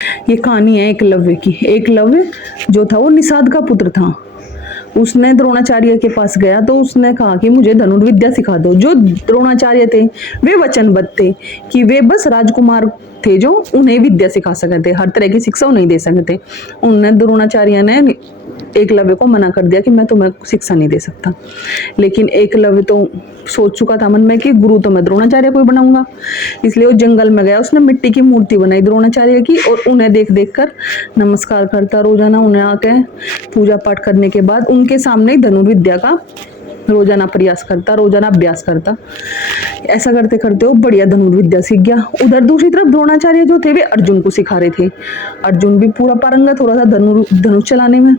ये कहानी है एकलव्य की। एकलव्य जो था वो निषाद का पुत्र था। उसने द्रोणाचार्य के पास गया तो उसने कहा कि मुझे धनुर्विद्या सिखा दो। जो द्रोणाचार्य थे वे वचनबद्ध थे कि वे बस राजकुमार थे जो उन्हें विद्या सिखा सकते थे, हर तरह की शिक्षा उन्हें दे सकते थे। उन्होंने द्रोणाचार्य ने एकलव्य को मना कर दिया कि मैं तुम्हें शिक्षा नहीं दे सकता। लेकिन एकलव्य तो सोच चुका था मन में कि गुरु तो मैं द्रोणाचार्य को ही बनाऊंगा। इसलिए वो जंगल में गया, उसने मिट्टी की मूर्ति बनाई द्रोणाचार्य की और उन्हें देख देख कर नमस्कार करता रोजाना। उन्हें आके पूजा पाठ करने के बाद उनके सामने धनुर्विद्या का रोजाना प्रयास करता, रोजाना अभ्यास करता। ऐसा करते करते वो बढ़िया धनुर्विद्या सीख गया। उधर दूसरी तरफ द्रोणाचार्य जो थे वे अर्जुन को सिखा रहे थे। अर्जुन भी पूरा पारंगत हो रहा था धनुष चलाने में।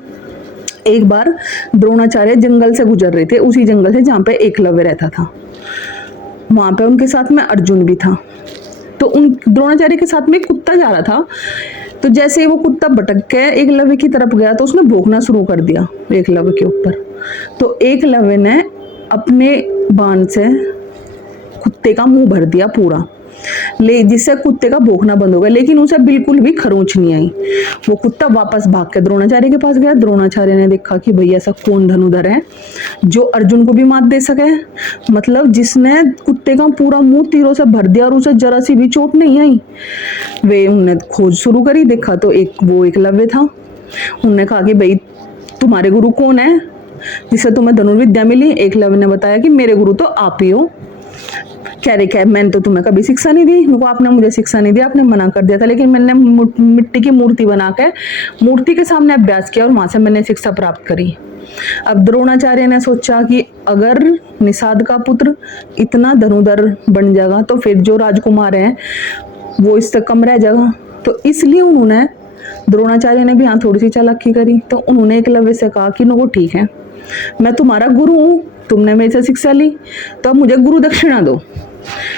एक बार द्रोणाचार्य जंगल से गुजर रहे थे, उसी जंगल से जहाँ पे एकलव्य रहता था। वहां पे उनके साथ में अर्जुन भी था। तो उन द्रोणाचार्य के साथ में एक कुत्ता जा रहा था। तो जैसे वो कुत्ता भटक के एकलव्य की तरफ गया तो उसने भौंकना शुरू कर दिया एकलव्य के ऊपर। तो एकलव्य ने अपने बाण से कुत्ते का मुंह भर दिया पूरा, जिससे कुत्ते का भौंकना बंद हो गया। लेकिन उसे बिल्कुल भी खरोंच नहीं आई। वो कुत्ता वापस भाग के द्रोणाचार्य के पास गया। द्रोणाचार्य ने देखा कि भैया ऐसा कौन धनुधर है जो अर्जुन को भी मात दे सके, मतलब जिसने कुत्ते का पूरा मुंह तीरों से भर दिया और उसे जरा सी भी चोट नहीं आई। वे उन्होंने खोज शुरू करी, देखा तो वो एकलव्य था। उन्होंने कहा कि भाई तुम्हारे गुरु कौन है जिससे तुम्हें धनुर्विद्या मिली? एकलव्य ने बताया कि मेरे गुरु तो आप ही हो। कह रहे क्या, मैंने तो तुम्हें कभी शिक्षा नहीं दी, आपने मुझे शिक्षा नहीं दी, आपने मना कर दिया था। लेकिन मैंने मिट्टी की मूर्ति बना के मूर्ति के सामने अभ्यास किया और वहां से मैंने शिक्षा प्राप्त करी। अब द्रोणाचार्य ने सोचा कि अगर निषाद का पुत्र इतना धनुधर बन जाएगा तो फिर जो राजकुमार है वो इससे कम रह जाएगा। तो इसलिए उन्होंने द्रोणाचार्य ने भी यहाँ थोड़ी सी चालाकी करी। तो उन्होंने एकलव्य से कहा कि नो ठीक है, मैं तुम्हारा गुरु हूँ, तुमने मेरे से शिक्षा ली तो अब मुझे गुरु दक्षिणा दो।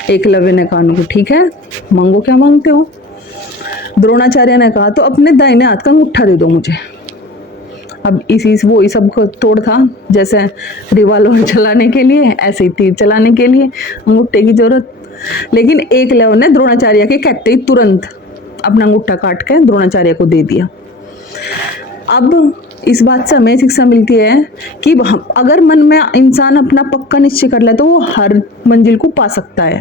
एकलव्य ने कहा ठीक है, मांगो क्या मांगते हो। द्रोणाचार्य ने कहा तो अपने दाहिने हाथ का अंगूठा दे दो मुझे। अब वो सब तोड़ था, जैसे रिवॉल्वर चलाने के लिए ऐसे ही तीर चलाने के लिए अंगूठे की जरूरत। लेकिन एकलव्य ने द्रोणाचार्य के कहते ही तुरंत अपना अंगूठा काट के द्रोणाचार्य को दे दिया। अब इस बात से हमें शिक्षा मिलती है कि अगर मन में इंसान अपना पक्का निश्चय कर ले तो वो हर मंजिल को पा सकता है।